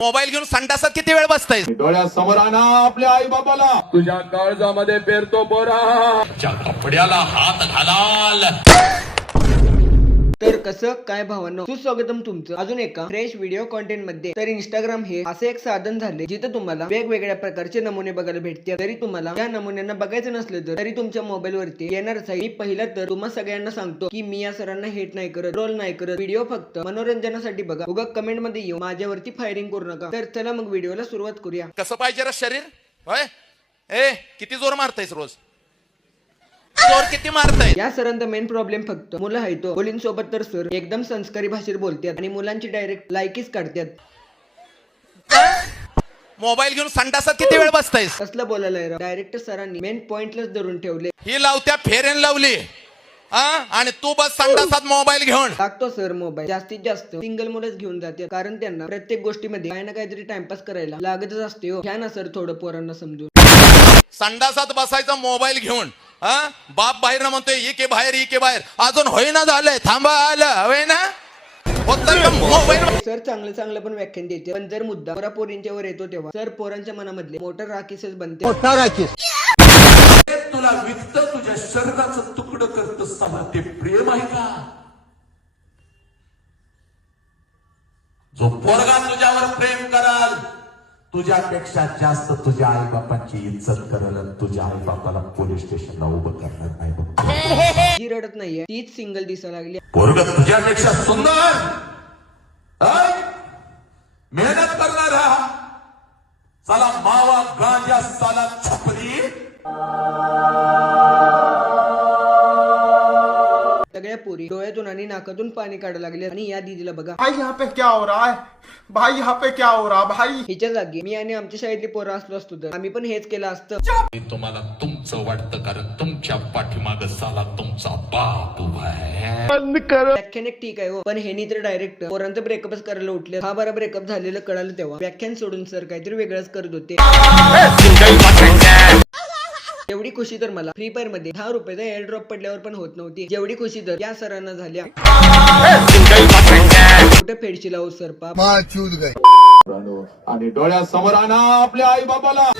Mobile घेऊन संडासात किती वेळ बसताय? डोळ्यासमोर आणा आपल्या आई बाबाला. तुझ्या काळजामध्ये पेरतो बोरा. कपड्याला हात घालाल. तर कसं काय भावांनो, सुस्वागतम तुमचं अजून एका फ्रेश व्हिडिओ कॉन्टेंट मध्ये. तर इंस्टाग्राम हे असे एक साधन झाले जिथे तुम्हाला वेगवेगळ्या प्रकारचे नमुने बघायला भेटतात. तरी तुम्हाला त्या नमुन्यांना बघायचं नसलं तरी तुमच्या मोबाईल वरती येणारच आहे. मी पहिला तर तुम्हा सगळ्यांना सांगतो की मी या सरांना हेट नाही करत, ट्रोल नाही करत. व्हिडिओ फक्त मनोरंजनासाठी बघा. उगा कमेंट मध्ये येऊ माझ्यावरती फायरिंग करू नका. तर चला मग व्हिडिओला सुरुवात करूया. कसं पाहिजे रे शरीर? होय ए किती जोर मारतायस रोज? जोर किती मारताय? या सरांचा मेन प्रॉब्लेम फक्त मुलं आहे तो. मुलींसोबत तर सर एकदम संस्कारी भाषेत बोलतात आणि मुलांची डायरेक्ट लायकीच काढतात. मोबाईल घेऊन संडासात किती वेळ बसतायस? कसलं बोलायला डायरेक्ट सरांनी मेन पॉइंटलाच धरून ठेवले. ही लावत्या फेरेन लावली आणि तू बस संडासात मोबाईल घेऊन. लागतो सर मोबाईल. जास्तीत जास्त सिंगल मुलंच घेऊन जाते, कारण त्यांना प्रत्येक गोष्टीमध्ये काही ना काहीतरी टाइमपास करायला लागतच असते. हो घ्या ना सर थोडं पोरांना समजून. संडासात बसायचा मोबाईल घेऊन. बाप बाहेर ना म्हणतोय इके बाहेर इके बाहेर. अजून होईना झालंय. थांबा आलं हवे ना मोबाईल. सर चांगलं चांगलं पण व्याख्यान देते, पण जर मुद्दा पोरा पोरींच्या वर येतो तेव्हा सर पोरांच्या मनामधले मोटर राखीसच बनते. तुला विकत तुझ्या शरीराचं तुकडं करत असताना ते प्रेम आहे का? जो पोरगा तुझ्यावर प्रेम कराल तुझ्यापेक्षा जास्त तुझ्या आई बापांची इज्जत करल आणि तुझ्या आई बापाला पोलीस स्टेशनला उभं करणार नाही बघ. जी रडत नाहीये तीच सिंगल दिसायला लागली. पोरगा तुझ्यापेक्षा सुंदर, मेहनत करणारा, साला मावा गांजा, साला छपरी. सगळ्या पोरी डोळ्यातून आणि नाकातून पाणी काढायला लागले. आणि या दीदीला बघा, भाई यहाँ पे क्या हो रहा है? भाई यहाँ पे क्या हो रहा भाई? हिच्या जागी मी आणि आमच्या शाळेतली पोरं असलो असतो तर आम्ही पण हेच केलं असतं. तुम्हाला तुमचं वाटतं कारण तुमच्या पाठीमाग साला तुमचा बाप उभा आहे. व्याख्यान एक ठीक आहे हो, पण हेनी तर डायरेक्ट पोरांचं ब्रेकअपच करायला उठले. हा बरा ब्रेकअप झालेलं कळालं तेव्हा व्याख्यान सोडून सर काहीतरी वेगळंच करत होते. एवढी खुशी तर मला फ्री फायर मध्ये 10 रुपयाचा एअर ड्रॉप पडल्यावर पण होत नव्हती. जेवढी खुशी तर या सरांना झाल्या. कुठे फेडशील हो सर पाप. आणि डोळ्यासमोर आणा आपल्या आई बाबाला.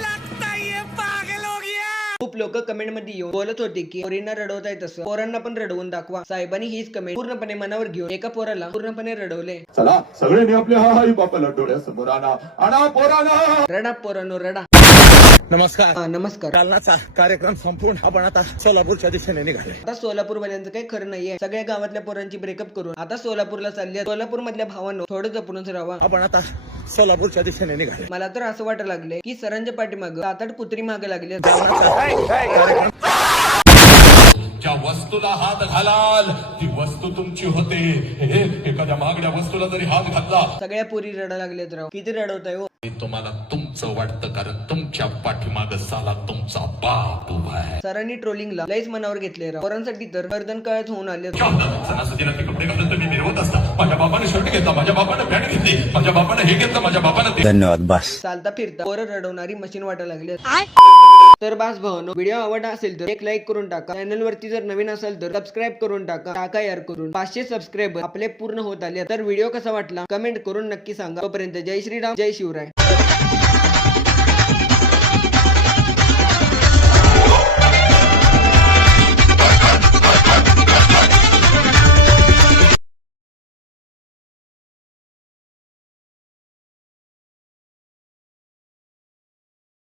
खूप लोक कमेंट मध्ये येऊन बोलत होते की पोरींना रडवताय तसं पोरांना पण रडवून दाखवा. साहेबांनी हीच कमेंट पूर्णपणे मनावर घेऊन एका पोराला पूर्णपणे रडवले. चला सगळ्यांनी आपल्या आई बाबाला डोळ्यासमोर आणा. आणा पोरांना. रडा पोरांनो रडा. नमस्कार. नमस्कार. कालनाचा कार्यक्रम संपून आपण आता सोलापूरच्या दिशेने निघाले. आता सोलापूर वाल्यांचं काही खरं नाहीये. सगळ्या गावातल्या पोरांची ब्रेकअप करून आता सोलापूरला चालली. सोलापूर मधल्या भावांनो थोडं जपूनच राहा. आपण आता सोलापूरच्या दिशेने निघाले. मला तर असं वाटायला लागले की सरांच्या पाठीमागं 7-8 कुत्री मागे लागले. ज्या वस्तूला हात घालाल ती वस्तू तुमची होते. एखाद्या महागड्या वस्तूला जरी हात घातला सगळ्या पोरी रडा लागल्यात राव. किती रडवताय हो. तुम्हाला तुमचं वाटतं कारण तुमच्या पाठीमाग साला तुमचा बाप उभा आहे. सरांनी ट्रोलिंगला लईच मनावर घेतले राव. पोरांसाठी तर गर्दन काळात होऊन आले. सणासुदीला ते कपडे घालून तुम्ही मिरवत असता. माझ्या बापाने शर्ट घेतला, माझ्या बापाने पॅन्ट घेतली, माझ्या बापाने हे घेतलं, माझ्या बापाने ते. धन्यवाद बस. चालता फिरता पोरं रडवणारी मशीन वाटायला लागली. तर बास भावानो, व्हिडिओ आवडला असेल तर एक लाईक करून टाका. चॅनल वरती जर नवीन असेल तर सबस्क्राईब करून टाका यार करून. 500 सबस्क्रायबर आपले पूर्ण होत आले. तर व्हिडिओ कसा वाटला कमेंट करून नक्की सांगा. तोपर्यंत जय श्रीराम, जय शिवराय.